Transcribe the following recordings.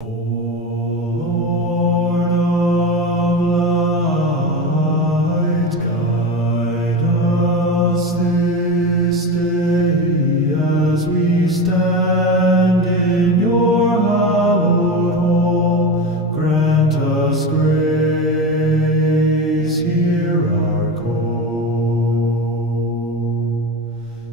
O Lord of light, guide us this day as we stand in your hallowed hall. Grant us grace, hear our call.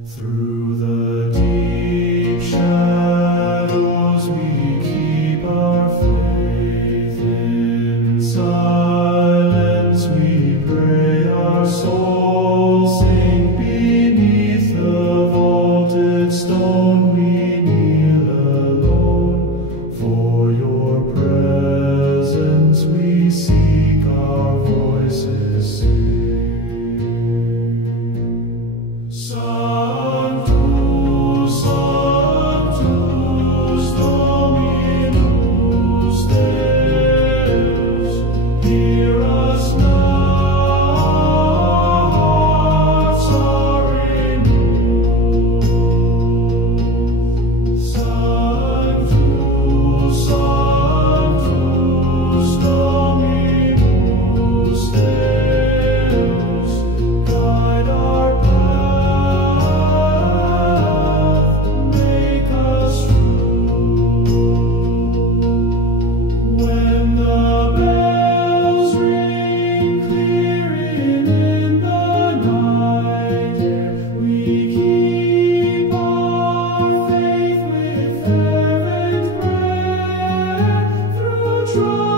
Through the deep shadows we keep our faith. In silence we pray, our souls sink beneath the vaulted stone. We kneel alone, for your presence we seek, our voices sing. Sanctus, Sanctus, Dominus Deus, hear us now, our hearts are renewed. Sanctus, Sanctus, Dominus Deus, guide our path, make us true. When the bells ring clearing in the night air, we keep our faith with fervent prayer through trial.